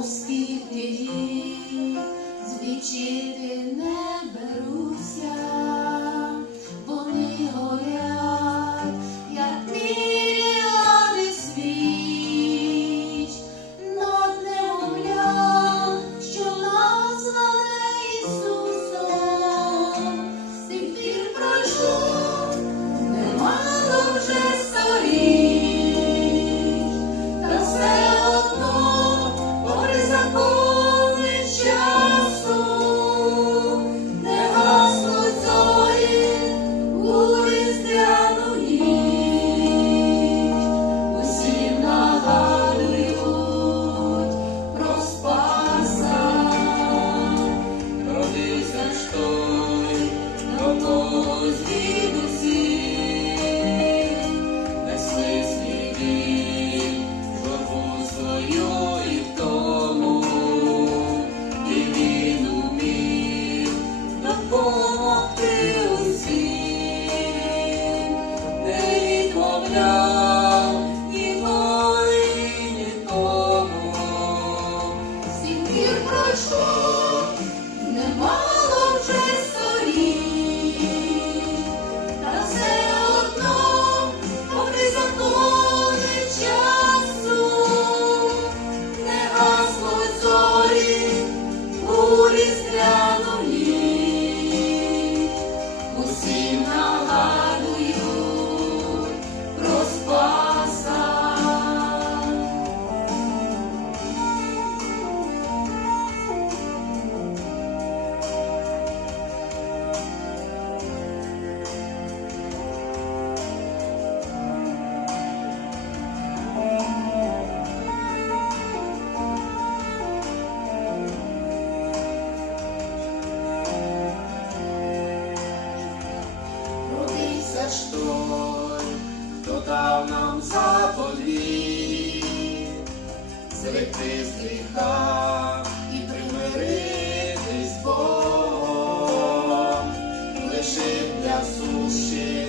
оскільки їх звідчити не беруся, вони горять, як мільйони свіч, над немовлям, що назване Ісусом. З тих пір пройшло немало вже сторіч, та все одно попри закони часу не гаснуть зорі у різдвяну ніч. Усім нагадують про Спаса. Родився ж той, до кого звід усіх несли свій біль, журбу свою і втому, і він умів допомогти усім, не відмовляв ні той, ні тому. З тих пір пройшло немало вже сторіч, та все одно попри закони часу не гаснуть зорі у різдвяну ніч. Усім нагадують про Спаса. Родився ж той, хто дав нам заповідь зректи з гріха і примиритись з Богом, лишив для суші